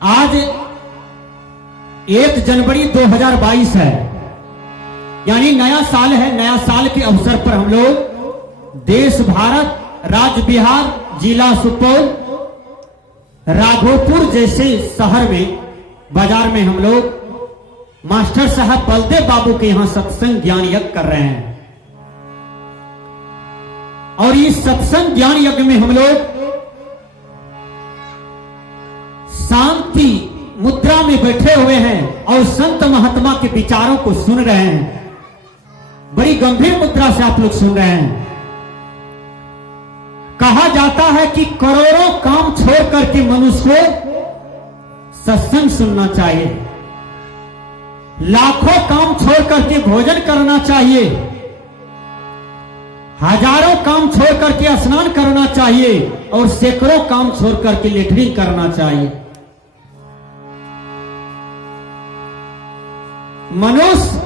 आज 1 जनवरी 2022 है, यानी नया साल है। नया साल के अवसर पर हम लोग देश भारत, राज्य बिहार, जिला सुपौल, राघोपुर जैसे शहर में, बाजार में हम लोग मास्टर साहब बलदेव बाबू के यहां सत्संग ज्ञान यज्ञ कर रहे हैं। और इस सत्संग ज्ञान यज्ञ में हम लोग शांति मुद्रा में बैठे हुए हैं और संत महात्मा के विचारों को सुन रहे हैं। बड़ी गंभीर मुद्रा से आप लोग सुन रहे हैं। कहा जाता है कि करोड़ों काम छोड़ करके मनुष्य को सत्संग सुनना चाहिए, लाखों काम छोड़ करके भोजन करना चाहिए, हजारों काम छोड़ करके स्नान करना चाहिए और सैकड़ों काम छोड़ करके लेटरिन करना चाहिए। मनुष्य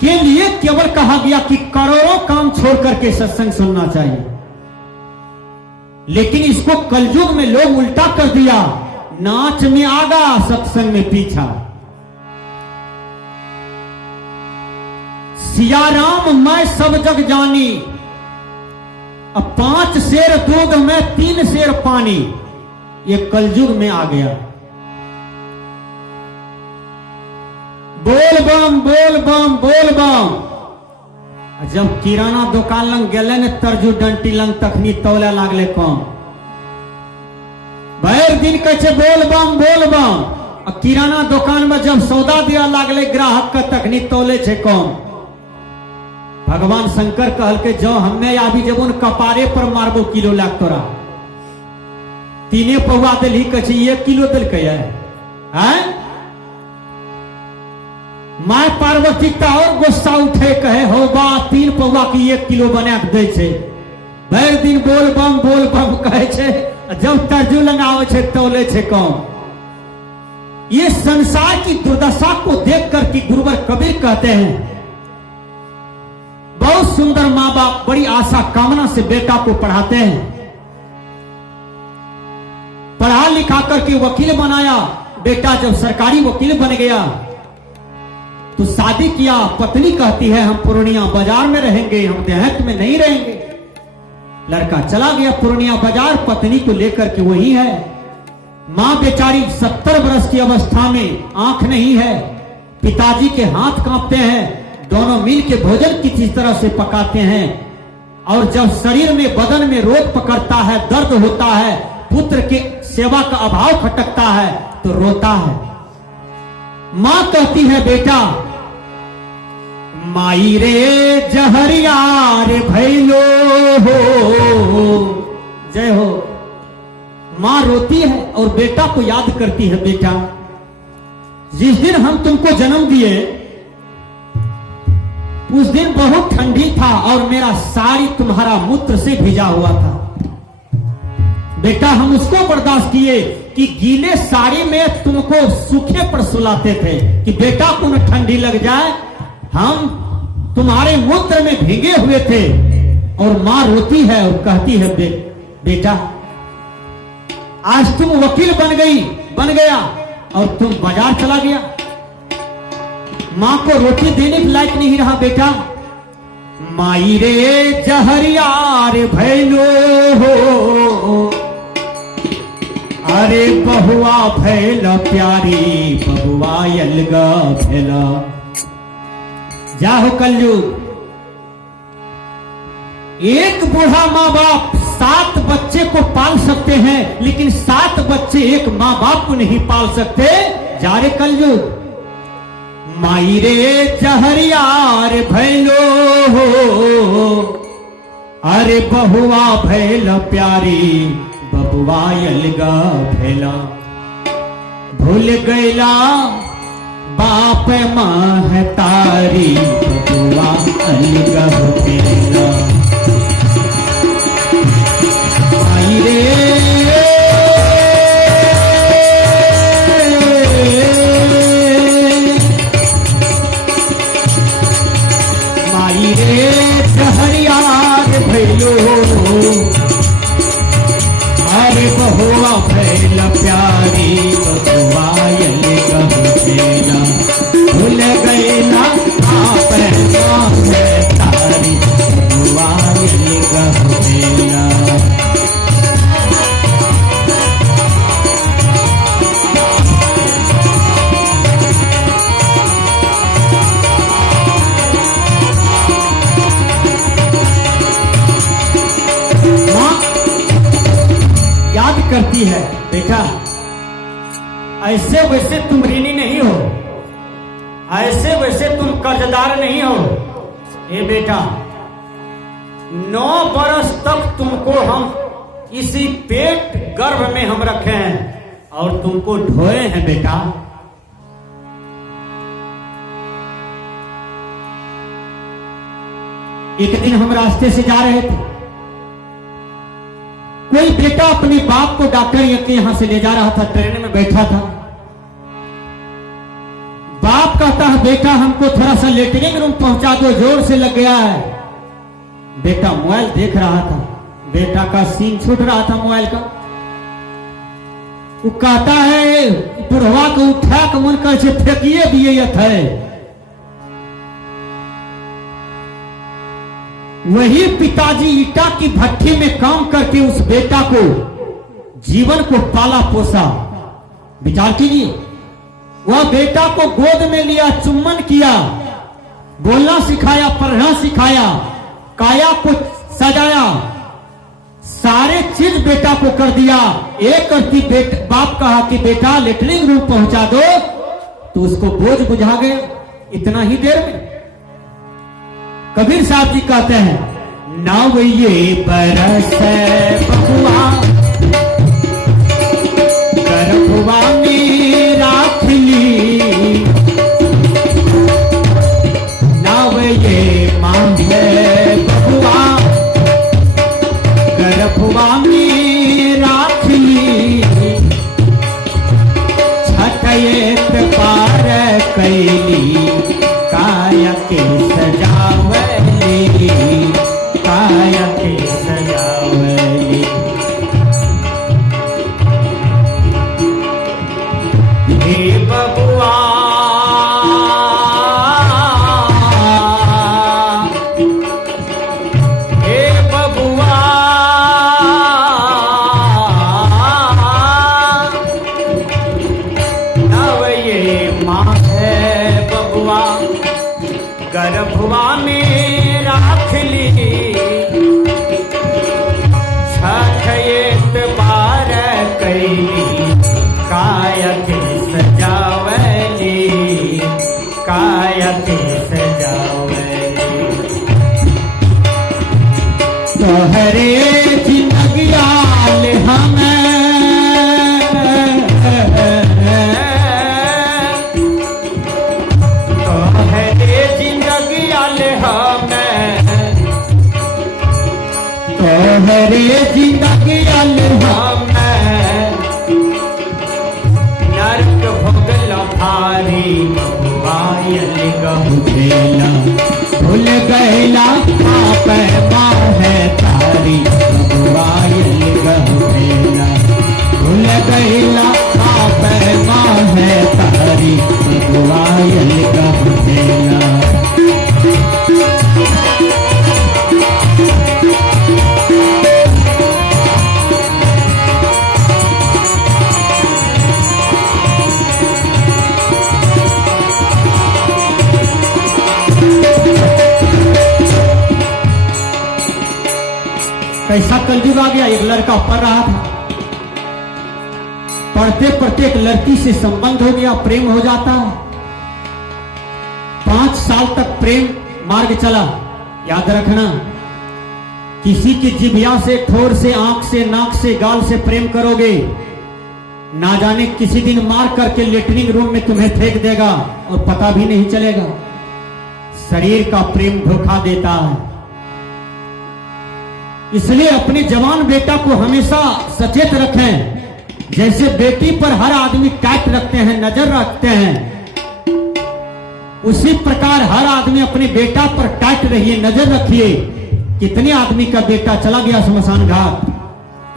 के लिए केवल कहा गया कि करोड़ों काम छोड़ करके सत्संग सुनना चाहिए, लेकिन इसको कलयुग में लोग उल्टा कर दिया। नाच में आगा, सत्संग में पीछा। सिया राम मैं सब जग जानी, अब 5 सेर दूध में 3 सेर पानी, ये कलयुग में आ गया। बोल बम बोल बम बोल बम। जब किराना दुकान लंग गेले ने तरजू डंटी लंग तखनी तौले लागले कम। भर दिन कहे बोल बम बोल बम। किराना दुकान में जब सौदा दिया लागले ग्राहक का तखनी तौले छे कम। भगवान शंकर कहल के जो हमने अभी जब उन कपारे पर मारबो किलो लाग तोरा 3 पौवा दिल ही कहे 1 किलो दिल है। माय पार्वती का और गुस्सा उठे, कहे हो बा 3 पौवा की 1 किलो बना दे छे। भर दिन बोल बम कहे छे, जब तरजू लगावे छे तौले छे कम। ये संसार की दुर्दशा को देख करके गुरुवर कबीर कहते हैं, बहुत सुंदर माँ बाप बड़ी आशा कामना से बेटा को पढ़ाते हैं, पढ़ा लिखा करके वकील बनाया। बेटा जब सरकारी वकील बन गया तो शादी किया। पत्नी कहती है हम पूर्णिया बाजार में रहेंगे, हम देहात में नहीं रहेंगे। लड़का चला गया पूर्णिया बाजार, पत्नी को लेकर के वही है। मां बेचारी 70 वर्ष की अवस्था में, आंख नहीं है, पिताजी के हाथ कांपते हैं। दोनों मिल के भोजन किसी तरह से पकाते हैं। और जब शरीर में, बदन में रोग पकड़ता है, दर्द होता है, पुत्र के सेवा का अभाव खटकता है तो रोता है। मां कहती है बेटा माई रे जहरिया रे भैलो हो, जय हो। मां रोती है और बेटा को याद करती है, बेटा जिस दिन हम तुमको जन्म दिए उस दिन बहुत ठंडी था और मेरा साड़ी तुम्हारा मूत्र से भिजा हुआ था। बेटा हम उसको बर्दाश्त किए कि गीले साड़ी में तुमको सूखे पर सुलाते थे कि बेटा को न ठंडी लग जाए। हम तुम्हारे मूत्र में भीगे हुए थे। और मां रोती है और कहती है बेटा आज तुम वकील बन गया और तुम बाजार चला गया। मां को रोटी देने के लायक नहीं रहा बेटा। माई रे जहरिया रे भैलो हो, अरे बहुआ भैला प्यारी बहुआ अलगा भैला। जाहो कलयुग। एक बूढ़ा माँ बाप 7 बच्चे को पाल सकते हैं, लेकिन 7 बच्चे एक माँ बाप को नहीं पाल सकते। जा रे कलयुग। माई रे जहरिया रे भैलो हो, अरे बहुआ भैला प्यारी बबुआ अलगा भैला। भूल गैला बाप महतारी बबुआ अलगा भैला। आई रे माई रे जहरिया भैलो, बहुआ भैल प्यारी बबुआयल गहुला भूल गईला आप तारी बबुआयल गहुला। याद करती है बेटा, ऐसे वैसे तुम ऋणी नहीं हो, ऐसे वैसे तुम कर्जदार नहीं हो। ए बेटा, 9 बरस तक तुमको हम इसी पेट गर्भ में हम रखे हैं और तुमको ढोए हैं बेटा। एक दिन हम रास्ते से जा रहे थे, कोई बेटा अपने बाप को डॉक्टर यहां से ले जा रहा था, ट्रेन में बैठा था। बाप कहता है बेटा हमको थोड़ा सा लेटरिंग रूम पहुंचा दो, जोर से लग गया है। बेटा मोबाइल देख रहा था, बेटा का सीन छूट रहा था मोबाइल का। वो कहता है बुढ़वा को उठा के मन कर फेंकिए दिए थे। वही पिताजी ईटा की भट्टी में काम करके उस बेटा को जीवन को पाला पोसा। विचार कीजिए, वह बेटा को गोद में लिया, चुम्बन किया, बोलना सिखाया, पढ़ना सिखाया, काया को सजाया, सारे चीज बेटा को कर दिया। एक करती बाप कहा कि बेटा लेटरिंग रूम पहुंचा दो, तो उसको बोझ बुझा गया इतना ही देर में। कबीर साहब जी कहते हैं नव ये बरस बहुआ गर्भवा में राख ली, नव ये मांगे बहुआ गर्भवा में राख ली, छठयेत पार कैली काया के सजावली, काया के सजावली। हे बबुआ हे बबुआ नव ये माँ है बबुआ गर्भवा में राख ली, छठयेत बार कैली काया के सजावली, काया के सजावली। तोहरे जिंदगियाल हमें तोहरे जिंदगी नरक भोगल भारी बबुआयल गहुला भूल गईला आप माँ है तारी बबुआयल गहुला भूल गईला आप माँ है तारी बबुआयल गहुला। कैसा कलयुग आ गया। एक लड़का पढ़ रहा था, पढ़ते पढ़ते एक लड़की से संबंध हो गया, प्रेम हो जाता है। 5 साल तक प्रेम मार्ग चला। याद रखना, किसी की जिभिया से, ठोर से, आंख से, नाक से, गाल से प्रेम करोगे, ना जाने किसी दिन मार करके लेटरिंग रूम में तुम्हें फेंक देगा और पता भी नहीं चलेगा। शरीर का प्रेम धोखा देता है। इसलिए अपने जवान बेटा को हमेशा सचेत रखें। जैसे बेटी पर हर आदमी टाइट रखते हैं, नजर रखते हैं, उसी प्रकार हर आदमी अपने बेटा पर टाइट रहिए, नजर रखिए। कितने आदमी का बेटा चला गया स्मशान घाट,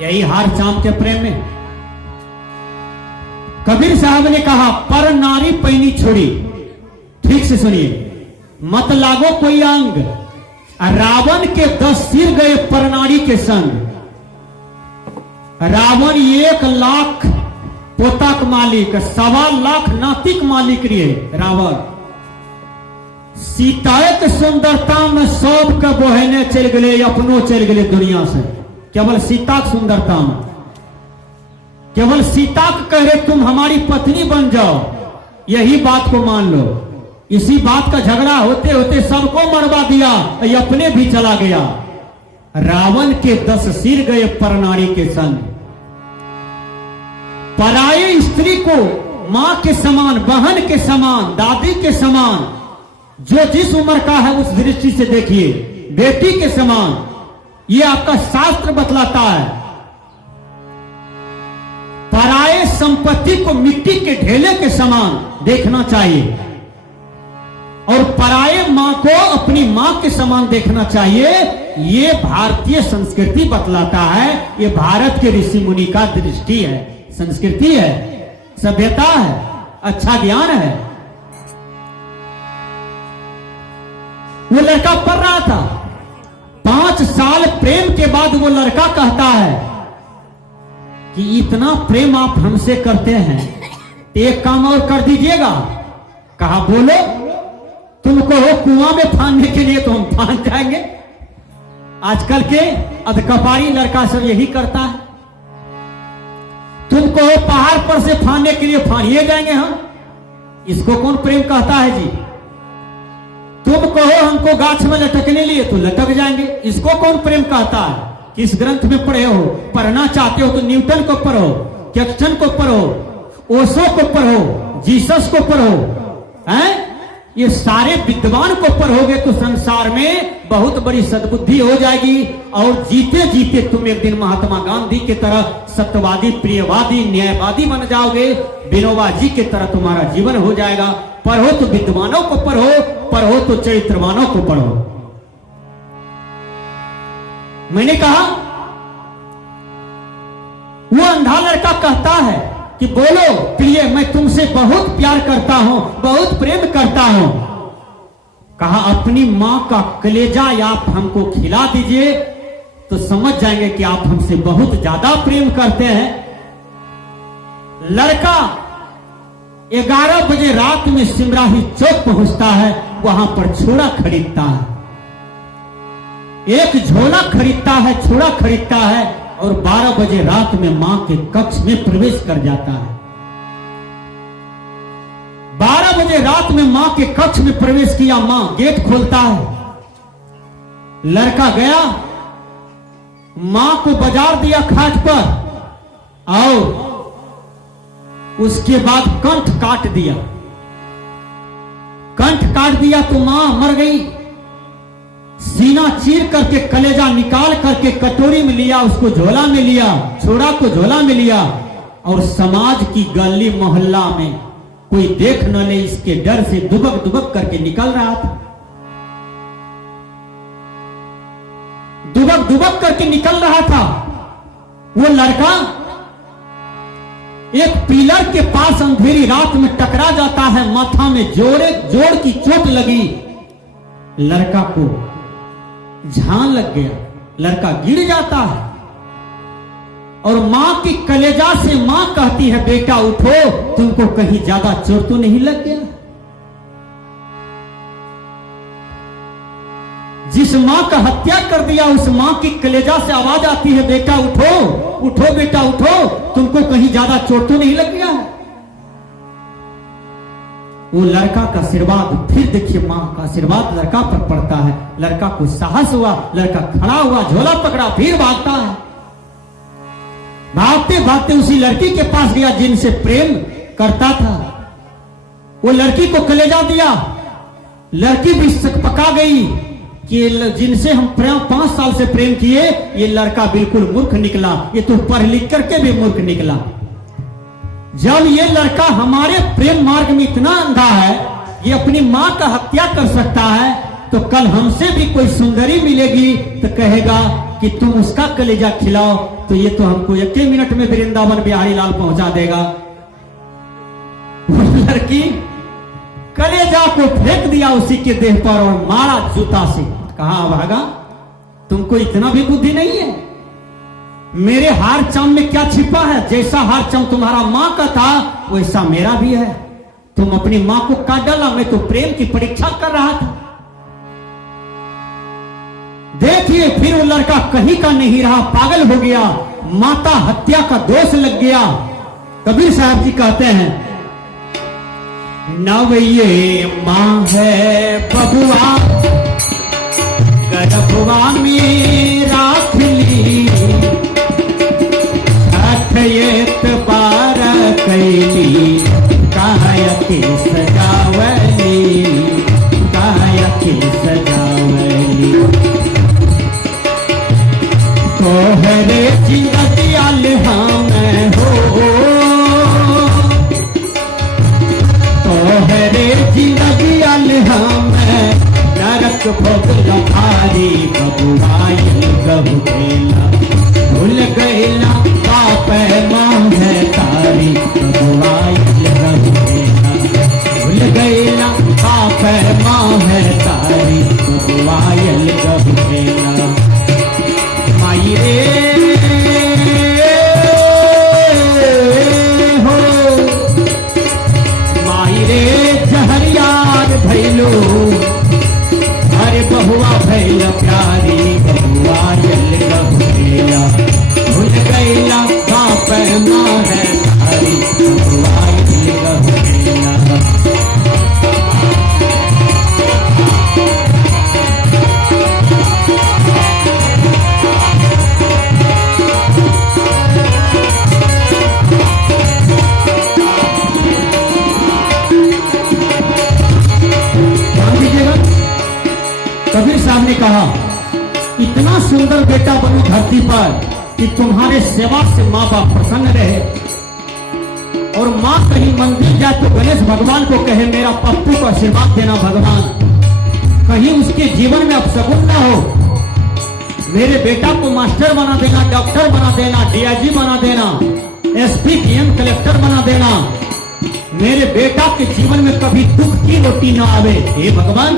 यही हार चाम के प्रेम में। कबीर साहब ने कहा, पर नारी पैनी छोड़ी। ठीक से सुनिए, मत लागो कोई अंग, रावण के 10 सिर गए पर नारी के संग। रावण 1 लाख पोताक मालिक, 1.25 लाख नातिक मालिक रहे रावण। सीता के सुंदरता में सबके बोहने चल गए, अपनो चल गए दुनिया से। केवल सीता की सुंदरता में, केवल सीता को कह रहे तुम हमारी पत्नी बन जाओ, यही बात को मान लो। इसी बात का झगड़ा होते होते सबको मरवा दिया, ये अपने भी चला गया। रावण के 10 सिर गए पर नारी के संग। पराये स्त्री को मां के समान, बहन के समान, दादी के समान, जो जिस उम्र का है उस दृष्टि से देखिए, बेटी के समान, ये आपका शास्त्र बतलाता है। पराये संपत्ति को मिट्टी के ढेले के समान देखना चाहिए और पराये मां को अपनी मां के समान देखना चाहिए। ये भारतीय संस्कृति बतलाता है, ये भारत के ऋषि मुनि का दृष्टि है, संस्कृति है, सभ्यता है, अच्छा ज्ञान है। वो लड़का पढ़ रहा था, 5 साल प्रेम के बाद वो लड़का कहता है कि इतना प्रेम आप हमसे करते हैं तो एक काम और कर दीजिएगा। कहा बोलो। तुमको हो कुआं में फानने के लिए तो हम फान जाएंगे। आजकल के अधकपारी लड़का सब यही करता है। तुमको हो पहाड़ पर से फानने के लिए फानिए जाएंगे हम। इसको कौन प्रेम कहता है जी? तुम कहो हमको गाछ में लटकने लिए तो लटक जाएंगे, इसको कौन प्रेम कहता है? किस ग्रंथ में पढ़े हो? पढ़ना चाहते हो तो न्यूटन को पढ़ो, कैक्सन को पढ़ो, ओशो को पढ़ो, जीसस को पढ़ो, हैं? ये सारे विद्वान को पढ़ोगे तो संसार में बहुत बड़ी सद्बुद्धि हो जाएगी और जीते जीते तुम एक दिन महात्मा गांधी की तरह सत्यवादी, प्रियवादी, न्यायवादी बन जाओगे। विनोबा जी की तरह तुम्हारा जीवन हो जाएगा। पढ़ो तो विद्वानों को पढ़ो, पढ़ो तो चरित्रवानों को पढ़ो। मैंने कहा वो अंधा लड़का कहता है कि बोलो प्रिय, मैं तुमसे बहुत प्यार करता हूं, बहुत प्रेम करता हूं। कहा अपनी मां का कलेजा आप हमको खिला दीजिए तो समझ जाएंगे कि आप हमसे बहुत ज्यादा प्रेम करते हैं। लड़का 11 बजे रात में सिमराही चौक पहुंचता है, वहां पर छोड़ा खरीदता है, एक झोला खरीदता है, छोड़ा खरीदता है और 12 बजे रात में मां के कक्ष में प्रवेश कर जाता है। 12 बजे रात में मां के कक्ष में प्रवेश किया, मां गेट खोलता है, लड़का गया, मां को बाजार दिया खाट पर और उसके बाद कंठ काट दिया। कंठ काट दिया तो मां मर गई। सीना चीर करके कलेजा निकाल करके कटोरी में लिया, उसको झोला में लिया, छोड़ा को झोला में लिया और समाज की गली मोहल्ला में कोई देख न ले इसके डर से दुबक दुबक करके निकल रहा था। दुबक दुबक करके निकल रहा था। वो लड़का एक पिलर के पास अंधेरी रात में टकरा जाता है, माथा में जोड़ की चोट लगी, लड़का को झान लग गया, लड़का गिर जाता है और मां की कलेजा से मां कहती है बेटा उठो, तुमको कहीं ज्यादा चोट तो नहीं लग गया? जिस मां का हत्या कर दिया उस मां की कलेजा से आवाज आती है बेटा उठो, उठो बेटा उठो, तुमको कहीं ज्यादा चोट तो नहीं लग गया? वो लड़का का आशीर्वाद, फिर देखिए मां का आशीर्वाद लड़का पर पड़ता है। लड़का को साहस हुआ, लड़का खड़ा हुआ, झोला पकड़ा, फिर भागता है। भागते भागते उसी लड़की के पास गया जिनसे प्रेम करता था। वो लड़की को कलेजा दिया, लड़की भी सकपका गई कि जिनसे हम 5 साल से प्रेम किए ये लड़का बिल्कुल मूर्ख निकला, ये तो पढ़ लिख करके भी मूर्ख निकला। जब ये लड़का हमारे प्रेम मार्ग में इतना अंधा है, ये अपनी मां का हत्या कर सकता है, तो कल हमसे भी कोई सुंदरी मिलेगी तो कहेगा कि तुम उसका कलेजा खिलाओ, तो ये तो हमको एक ही मिनट में वृंदावन बिहारी लाल पहुंचा देगा। वो लड़की कलेजा को फेंक दिया उसी के देह पर और मारा जूता से। कहा भागा, तुमको इतना भी बुद्धि नहीं है? मेरे हार चाम में क्या छिपा है? जैसा हार चाम तुम्हारा मां का था वैसा मेरा भी है। तुम अपनी मां को काट डाला, मैं तो प्रेम की परीक्षा कर रहा था। देखिए फिर वो लड़का कहीं का नहीं रहा, पागल हो गया, माता हत्या का दोष लग गया। कबीर साहब जी कहते हैं, नव ये मां है बबुआ गर्भवा में राख ली, अठयत बार कैली, काया के सजावली, काया के सजावली। तोहरे जिंदगियाल मैं हो, तोहरे जिंदगियाल मैं, नरक भोगला भारी बबुआई गहु गेला, भूल गैला बाप मां है तारी बबुआई गहु गेला, भूल गैला बाप मां है तारी बबुआई गहु गेला। माई रे हो, माई रे जहरियार भैलो, अरे बहुआ भैल प्यारी बहुआ जल गया, भूल गैला बाप मां है तारी बहुआ जल गया। कबीर साहब ने कहा, इतना सुंदर बेटा बनू धरती पर कि तुम्हारे सेवा से माँ बाप प्रसन्न रहे, और माँ कहीं मंदिर जाए तो गणेश भगवान को कहे मेरा पप्पू को आशीर्वाद देना भगवान, कहीं उसके जीवन में अपशगुन ना हो, मेरे बेटा को मास्टर बना देना, डॉक्टर बना देना, डीआईजी बना देना, एसपी डीएम कलेक्टर बना देना, मेरे बेटा के जीवन में कभी दुख की रोटी ना आवे। हे भगवान,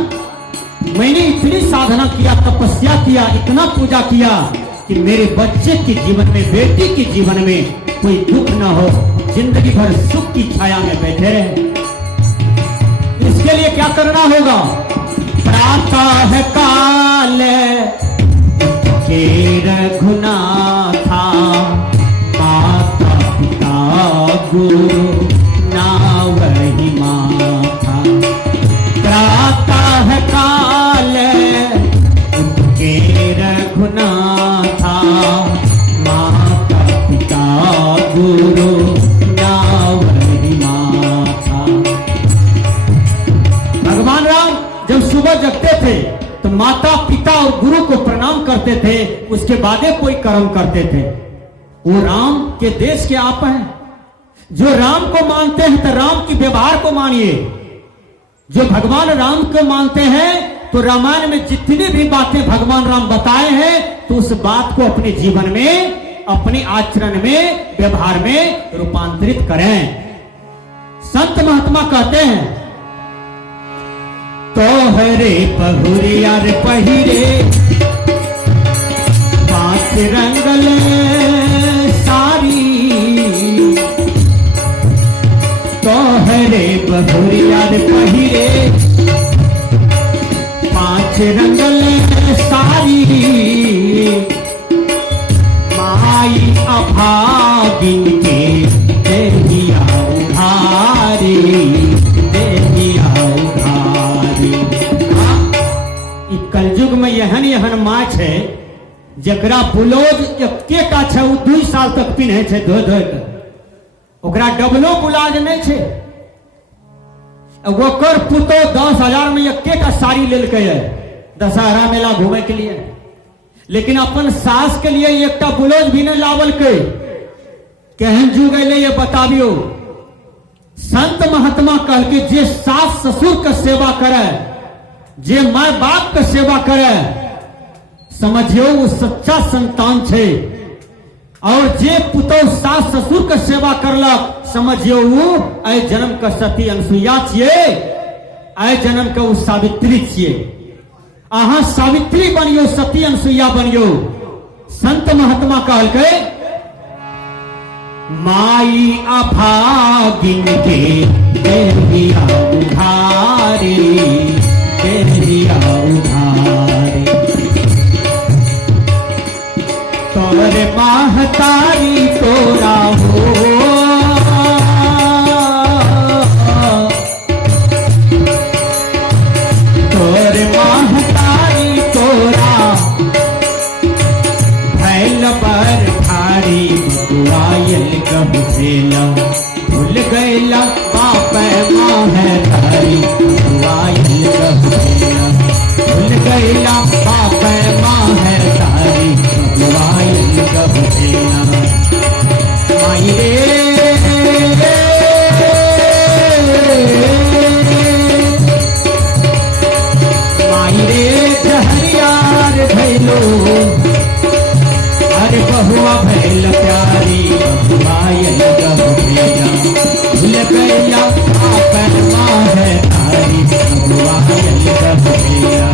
मैंने इतनी साधना किया, तपस्या किया, इतना पूजा किया कि मेरे बच्चे के जीवन में, बेटी के जीवन में कोई दुख ना हो, जिंदगी भर सुख की छाया में बैठे रहे। इसके लिए क्या करना होगा? प्रातः काल के रघुनाथा, माता पिता गुरु ना वही माथा। प्रातः काल के रघुनाथा, माता पिता गुरु ना वही माथा। भगवान राम जब सुबह जगते थे तो माता पिता और गुरु को प्रणाम करते थे, उसके बाद कोई कर्म करते थे। वो राम के देश के आप हैं। जो राम को मानते हैं तो राम के व्यवहार को मानिए। जो भगवान राम को मानते हैं तो रामायण में जितनी भी बातें भगवान राम बताए हैं तो उस बात को अपने जीवन में, अपने आचरण में, व्यवहार में रूपांतरित करें। संत महात्मा कहते हैं, तोहरे पहुरिया रे पहिरे, पांच रंगल सारी, तोहरे बहुरिया रे पहिरे, पांच रंगल सारी, माई अभागिन के देहिया उधारी, देहिया उधारी। कलयुग में यहन यहन माँ है जकरा बुलोज एकेटा छे, वो 2 साल तक पिन्हे छे धो धो के, ओकरा डबलो बुलाज नहीं छे। ओकर पुतो 10,000 में एकेटा साड़ी लेलकै है दशहरा मेला घूमे के लिए, लेकिन अपन सास के लिए एकटा बुलोज भी नहीं लावल के। केहन जुग अले ये बताबियो। संत महात्मा कह के जे सास ससुर के सेवा करे, जे माय बाप के सेवा करे, समझियो वो सच्चा संतान छे। और जे पुतौ सास ससुर के सेवा करलक समझियो ऐ जन्म का सती अनसुईया छिए, ऐ जन्म के उ सावित्री छिए। अहाँ सावित्री बनियो, सती अनसुईया बनियो। संत महात्मा कहलकै माई अभागिन के देहिया उधारे, देहिया उधारे। तोरे महतारी तोरा हो, तोरे महतारी तोरा भैल बर भारी। बबुआयल कब भेला भूल गैला बाप माँ है तारी। बबुआयल कब भेला भूल गैला बाप माँ है तारी। बबुआयल कब भेला माई रे, माई रे जहरियार भैलो। अरे बहुआ भैल प्यारी। बबुआयल कब भेला भूल गैला बाप माँ है तारी। बबुआयल कब भेला।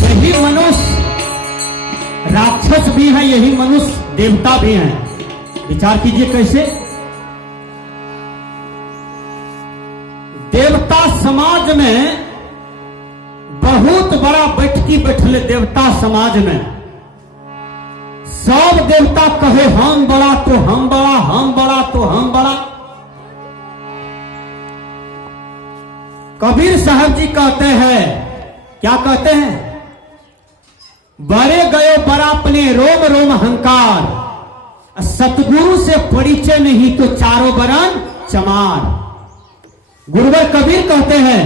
यही मनुष्य राक्षस भी है, यही मनुष्य देवता भी हैं। विचार कीजिए कैसे। देवता समाज में बहुत बड़ा बैठकी बैठले। देवता समाज में सब देवता कहे हम बड़ा तो हम बड़ा, हम बड़ा तो हम बड़ा। कबीर साहब जी कहते हैं, क्या कहते हैं? बड़े गयो बड़ा अपने रोम रोम अहंकार। सतगुरु से परिचय नहीं तो चारों बरन चमार। गुरुवर कबीर कहते हैं